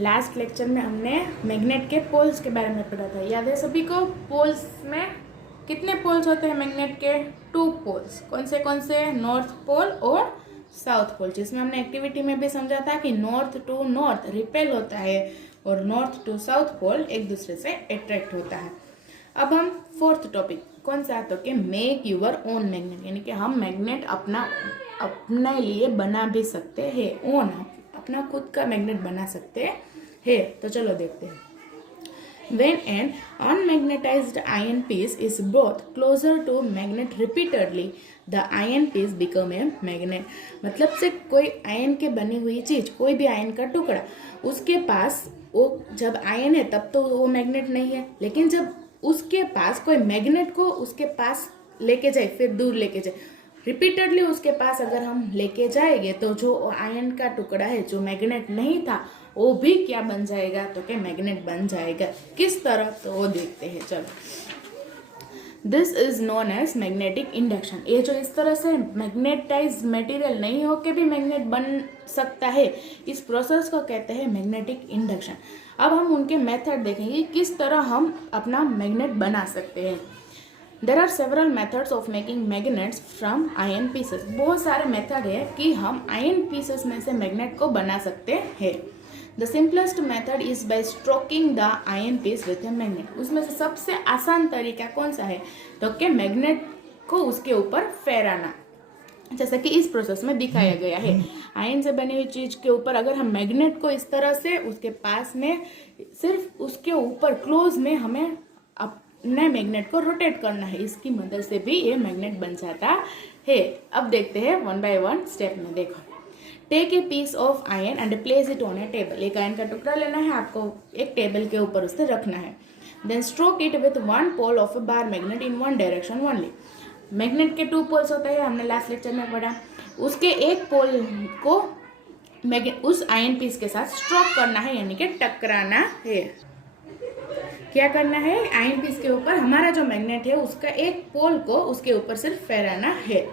Last lecture में हमने magnet के पोल्स के बारे में पढ़ा था। याद है सभी को? पोल्स में कितने पोल्स होते हैं मैग्नेट के? 2 पोल्स। कौन से? नॉर्थ पोल और साउथ पोल। जिसमें हमने एक्टिविटी में भी समझा था कि नॉर्थ टू नॉर्थ रिपेल होता है और नॉर्थ टू साउथ पोल एक दूसरे से अट्रैक्ट होता है। अब हम 4th टॉपिक कौन सा? तो कि मेक यूर ओन मैग्नेट, यानी कि हम मैग्नेट अपने लिए बना भी सकते हैं। ओन, अपना खुद का मैग्नेट बना सकते हैं। तो चलो देखते हैं। When an unmagnetized iron piece is brought closer to magnet repeatedly, the iron piece become a magnet। मतलब से कोई आयन के बनी हुई चीज, कोई भी आयन का टुकड़ा, उसके पास वो जब आयन है तब तो वो मैग्नेट नहीं है, लेकिन जब उसके पास कोई मैग्नेट को उसके पास लेके जाए, फिर दूर लेके जाए, रिपीटेडली उसके पास अगर हम लेके जाएंगे तो जो आयन का टुकड़ा है, जो मैग्नेट नहीं था, वो भी क्या बन जाएगा? तो क्या मैग्नेट बन जाएगा। किस तरह? तो वो देखते हैं। चलो, this is known as magnetic induction. ये जो इस तरह से मैग्नेटाइज मटेरियल नहीं होके भी मैग्नेट बन सकता है, इस प्रोसेस को कहते हैं मैग्नेटिक इंडक्शन। अब हम उनके मेथड देखेंगे, किस तरह हम अपना मैग्नेट बना सकते हैं। There are several methods of making magnets from iron pieces। बहुत सारे मेथड है कि हम आयन पीसेस में से मैग्नेट को बना सकते हैं। The simplest method is by stroking the iron piece with a magnet। उसमें से सबसे आसान तरीका कौन सा है? तो कि मैग्नेट को उसके ऊपर फेराना, जैसा कि इस प्रोसेस में दिखाया गया है। आयन से बनी हुई चीज के ऊपर अगर हम मैग्नेट को इस तरह से उसके पास में, सिर्फ उसके ऊपर क्लोज में हमें अपने मैग्नेट को रोटेट करना है, इसकी मदद से भी ये मैग्नेट बन जाता है। अब देखते हैं 1 by 1 स्टेप में। देखो, take a piece of iron and place it on a table. एक आयन का टुकड़ा लेना है आपको, एक टेबल के ऊपर उसे रखना है। Then stroke it with 1 pole of a bar magnet in 1 direction only. Magnet के 2 पोल्स होते हैं, हमने लास्ट लेक्चर में पढ़ा। उसके एक पोल को उस आयन पीस के साथ स्ट्रोक करना है, यानी कि टकराना है। क्या करना है? आयन पीस के ऊपर हमारा जो मैग्नेट है उसका एक पोल को उसके ऊपर सिर्फ फेराना है।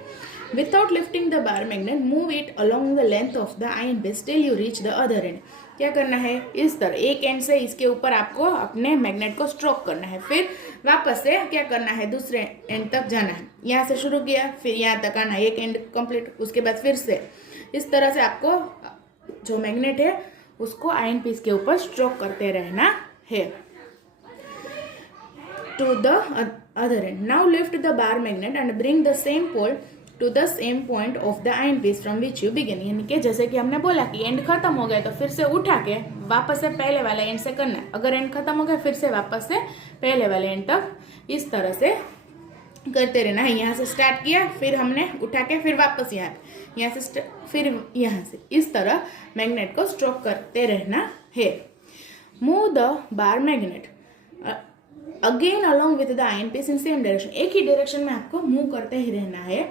Without lifting the bar magnet, move it along the length of the iron piece till you reach the other end. क्या करना है? इस तरह एक एंड से इसके ऊपर आपको अपने मैग्नेट को स्ट्रोक करना है, फिर वापस से क्या करना है? दूसरे एंड तक जाना है। यहाँ से शुरू किया, फिर यहाँ तक आना, एक एंड कंप्लीट, उसके बाद फिर से इस तरह से आपको जो मैग्नेट है उसको आयन पीस के ऊपर स्ट्रोक करते रहना है to the other end. Now lift the bar magnet and bring the same pole to the same point of the iron piece from which you begin। यानी कि जैसे कि हमने बोला कि एंड खत्म हो गया तो फिर से उठा के वापस से पहले वाले एंड से करना है। अगर एंड खत्म हो गया फिर से वापस से पहले वाले एंड तक इस तरह से करते रहना है। यहाँ से स्टार्ट किया, फिर हमने उठा के फिर वापस यहाँ से फिर यहाँ से इस तरह मैग्नेट को स्ट्रोक करते रहना है। Move the bar magnet again along with the iron piece in same direction. एक ही डायरेक्शन में आपको मूव करते ही रहना है।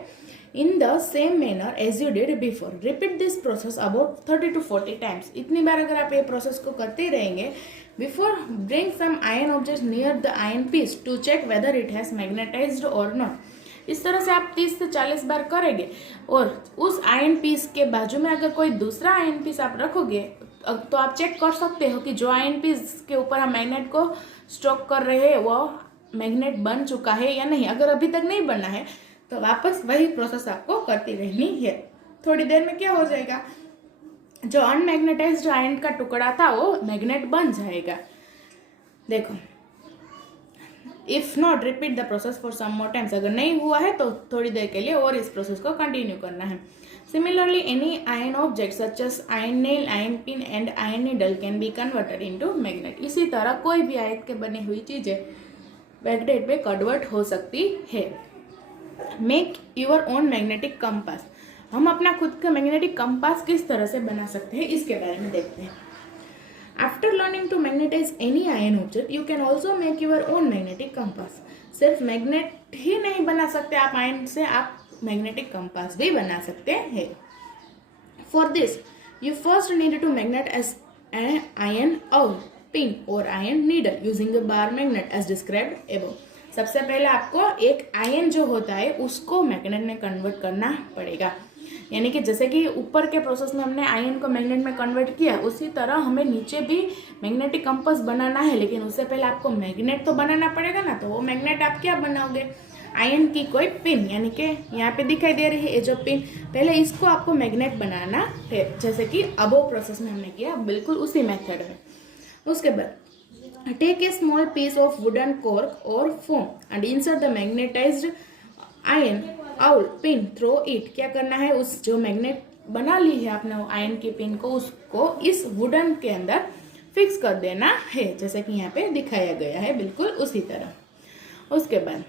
In the same manner as you did before. Repeat this process about 30 to 40 times. इतनी बार अगर आप ये प्रोसेस को करते रहेंगे। Before bring some iron object near the iron piece to check whether it has magnetized और नॉट। इस तरह से आप 30 से 40 बार करेंगे और उस आयन पीस के बाजू में अगर कोई दूसरा आयन पीस आप रखोगे तो आप चेक कर सकते हो कि जो आयन पीस के ऊपर हम मैग्नेट को स्ट्रोक कर रहे हैं वो मैग्नेट बन चुका है या नहीं। अगर अभी तक नहीं बना है तो वापस वही प्रोसेस आपको करती रहनी है। थोड़ी देर में क्या हो जाएगा? जो अनमैग्नेटाइज्ड आयन का टुकड़ा था वो मैग्नेट बन जाएगा। देखो, if not repeat the process for some more times. अगर नहीं हुआ है तो थोड़ी देर के लिए और इस प्रोसेस को कंटिन्यू करना है। Similarly, any iron object such as iron nail, iron pin and iron needle can be converted into magnet। इसी तरह कोई भी आयन के बनी हुई चीजें मैग्नेट में कन्वर्ट हो सकती है। Make your own magnetic compass. हम अपना खुद का मैग्नेटिक कंपास किस तरह से बना सकते हैं इसके बारे में देखते हैं। After learning to magnetize any iron object you can also make your own magnetic compass. सिर्फ मैग्नेट ही नहीं बना सकते आप आयन से, आप मैग्नेटिक कंपास भी बना सकते हैं। For this you first need to magnetize an iron और पिन और iron needle using a bar magnet as described above. सबसे पहले आपको एक आयन जो होता है उसको मैग्नेट में कन्वर्ट करना पड़ेगा। यानी कि जैसे कि ऊपर के प्रोसेस में हमने आयन को मैग्नेट में कन्वर्ट किया, उसी तरह हमें नीचे भी मैग्नेटिक कंपास बनाना है, लेकिन उससे पहले आपको मैग्नेट तो बनाना पड़ेगा ना। तो वो मैग्नेट आप क्या बनाओगे, आयन की कोई पिन, यानी कि यहाँ पे दिखाई दे रही है ये जो पिन, पहले इसको आपको मैग्नेट बनाना है, जैसे कि अबोव प्रोसेस में हमने किया, बिल्कुल उसी मेथड में। उसके बाद take a small piece of wooden cork और foam and insert the magnetised iron or pin through it. क्या करना है, उस जो मैग्नेट बना ली है आपने आयन की पिन को, उसको इस वुडन के अंदर फिक्स कर देना है, जैसे कि यहाँ पे दिखाया गया है, बिल्कुल उसी तरह। उसके बाद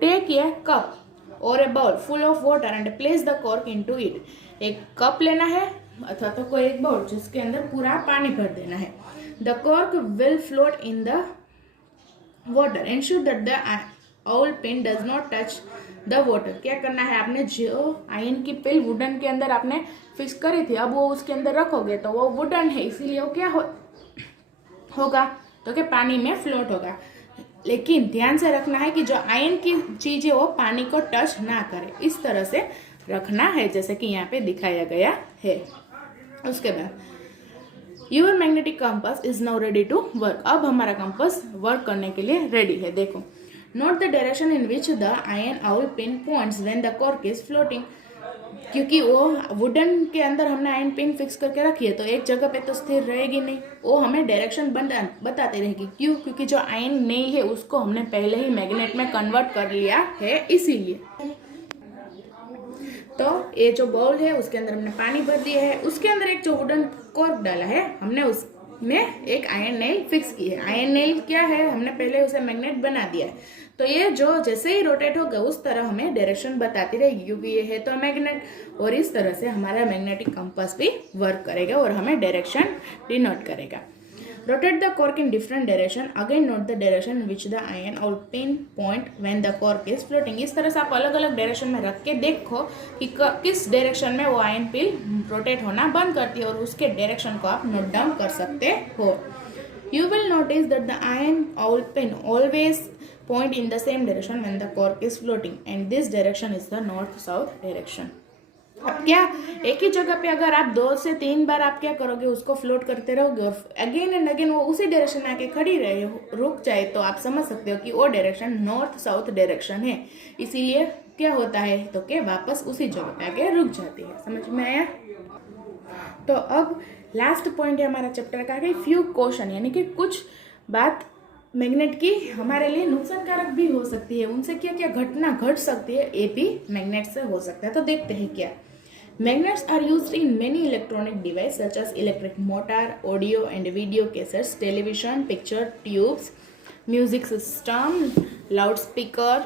टेक ए कप और a bowl full of water and place the cork into it. एक कप लेना है अथवा तो कोई एक बाउल जिसके अंदर पूरा पानी भर देना है। The cork will float in the water, ensure that the owl pin does not touch the water. क्या करना है, आपने जो आयन की पिल वुडन के अंदर आपने फिक्स करी थी, अब वो उसके अंदर रखोगे तो वो वुडन है, इसीलिए वो क्या होगा, तो क्या पानी में फ्लोट होगा। लेकिन ध्यान से रखना है कि जो आयन की चीज है वो पानी को टच ना करे, इस तरह से रखना है, जैसे कि यहाँ पे दिखाया गया है। उसके बाद your magnetic compass is now ready to work. अब हमारा कंपास वर्क करने के लिए रेडी है। देखो, note the direction in which the ion or pin points when the cork is floating. क्योंकि वो वुडन के अंदर हमने आयन पिन फिक्स करके रखी है, तो एक जगह पे तो स्थिर रहेगी नहीं, वो हमें डायरेक्शन बताती रहेगी। क्यों, क्योंकि जो आयन नहीं है उसको हमने पहले ही मैग्नेट में कन्वर्ट कर लिया है, इसीलिए। तो ये जो बाउल है उसके अंदर हमने पानी भर दिया है, उसके अंदर एक जो वुडन कॉर्क डाला है हमने, उसमें एक आयन नेल फिक्स की है। आयन नेल क्या है, हमने पहले उसे मैग्नेट बना दिया है, तो ये जो जैसे ही रोटेट होगा उस तरह हमें डायरेक्शन बताती रहेगी, क्योंकि ये है तो मैग्नेट, और इस तरह से हमारा मैग्नेटिक कंपास भी वर्क करेगा और हमें डायरेक्शन डिनोट करेगा। Rotate the cork in different direction, again note the direction which the iron और pin point when the cork is floating. इस तरह से आप अलग अलग डायरेक्शन में रख के देखो कि किस डायरेक्शन में वो आयन पिन रोटेट होना बंद करती है, और उसके डायरेक्शन को आप नोट डाउन कर सकते हो। You will notice that the iron owl pin always point in the same direction when the cork is floating, and this direction is the north-south direction. अब क्या, एक ही जगह पे अगर आप 2 से 3 बार आप क्या करोगे, उसको फ्लोट करते रहोगे और अगेन एंड अगेन वो उसी डायरेक्शन में आके खड़ी रहे, रुक जाए, तो आप समझ सकते हो कि वो डायरेक्शन नॉर्थ साउथ डायरेक्शन है, इसीलिए क्या होता है, तो क्या वापस उसी जगह पे आके रुक जाती है। समझ में आया? तो अब लास्ट पॉइंट है हमारा चैप्टर का, कि फ्यू क्वेश्चन, यानी कि कुछ बात मैग्नेट की हमारे लिए नुकसानकारक भी हो सकती है, उनसे क्या क्या घटना घट सकती है, ये भी मैग्नेट से हो सकता है। तो देखते हैं क्या। Magnets are used in many electronic device such as electric motor, audio and video cassettes, television, picture tubes, music system, loud speaker,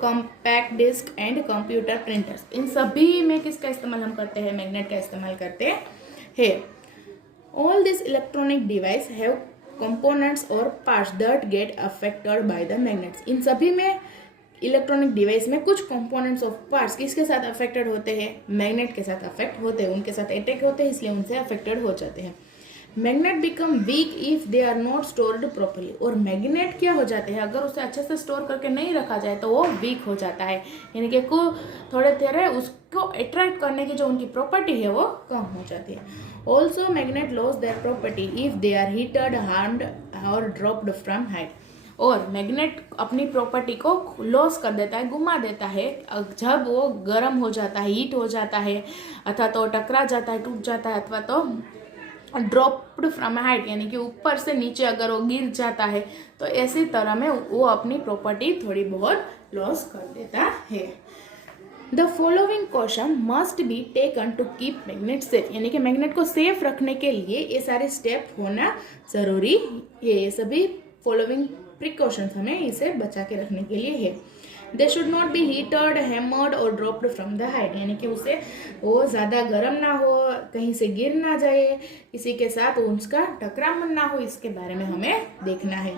compact disc and computer printers. इन सभी में किसका इस्तेमाल हम करते हैं, मैग्नेट का इस्तेमाल करते हैं। All these electronic devices have components or parts that get affected by the magnets. इन सभी में इलेक्ट्रॉनिक डिवाइस में कुछ कंपोनेंट्स ऑफ पार्ट्स किसके साथ अफेक्टेड होते हैं, मैग्नेट के साथ अफेक्ट होते हैं, उनके साथ अटैक होते हैं, इसलिए उनसे अफेक्टेड हो जाते हैं। Magnet become weak if they are not stored properly. और मैग्नेट क्या हो जाते हैं, अगर उसे अच्छे से स्टोर करके नहीं रखा जाए तो वो वीक हो जाता है, यानी कि थोड़े थोड़े उसको अट्रैक्ट करने की जो उनकी प्रॉपर्टी है वो कम हो जाती है। Also magnet lose their property if they are heated, harmed और ड्रॉप्ड फ्रॉम हाइट। और मैग्नेट अपनी प्रॉपर्टी को लॉस कर देता है, गुमा देता है, जब वो गर्म हो जाता है, हीट हो जाता है, अथवा तो टकरा जाता है, टूट जाता है, अथवा तो ड्रॉप्ड फ्रॉम हाइट, यानी कि ऊपर से नीचे अगर वो गिर जाता है, तो ऐसी तरह में वो अपनी प्रॉपर्टी थोड़ी बहुत लॉस कर देता है। The following question must be taken to keep magnet safe, यानी कि मैग्नेट को सेफ रखने के लिए ये सारे स्टेप होना जरूरी है। ये सभी फॉलोइंग प्रिकॉशंस हमें इसे बचा के रखने के लिए है। They should not be heated, hammered और ड्रॉप्ड फ्रॉम द हाइट, यानी कि उसे वो ज़्यादा गर्म ना हो, कहीं से गिर ना जाए, किसी के साथ उसका टकराव ना हो, इसके बारे में हमें देखना है।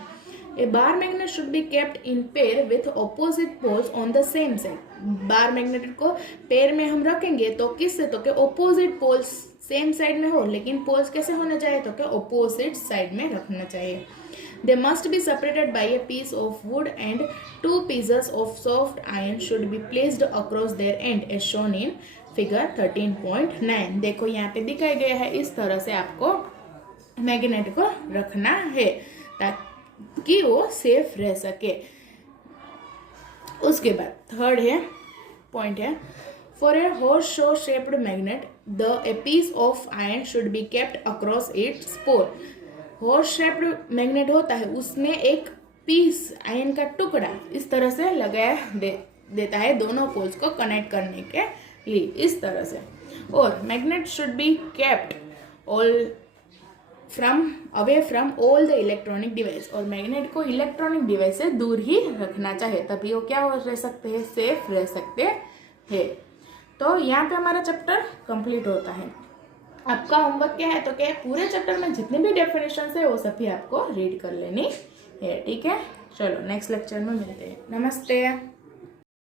A bar magnet should be kept in pair with opposite poles on the same side. Bar magnet को पेयर में हम रखेंगे तो किससे, तो क्या ऑपोजिट पोल्स सेम साइड में हो, लेकिन पोल्स कैसे होने चाहिए, तो क्या ऑपोजिट साइड में रखना चाहिए। They must be separated by a piece of wood and 2 pieces of soft iron should be placed across their end as shown in figure 13.9। देखो यहाँ पे दिखाया गया है, इस तरह से आपको मैग्नेट को रखना है ताकि वो सेफ रह सके। उसके बाद थर्ड है पॉइंट है, for a horseshoe shaped magnet a piece of iron should be kept across its pole. Horse shaped magnet होता है, उसमें एक पीस आयरन का टुकड़ा इस तरह से लगाया देता है दोनों पोल्स को कनेक्ट करने के लिए, इस तरह से। और magnet should be kept away from all the electronic device, और मैग्नेट को इलेक्ट्रॉनिक डिवाइस से दूर ही रखना चाहिए, तभी वो क्या रह सकते हैं, सेफ रह सकते हैं। तो यहाँ पे हमारा चैप्टर कंप्लीट होता है। आपका होमवर्क क्या है, तो क्या है, पूरे चैप्टर में जितने भी डेफिनेशन है वो सभी आपको रीड कर लेनी है, ठीक है। चलो नेक्स्ट लेक्चर में मिलते हैं, नमस्ते।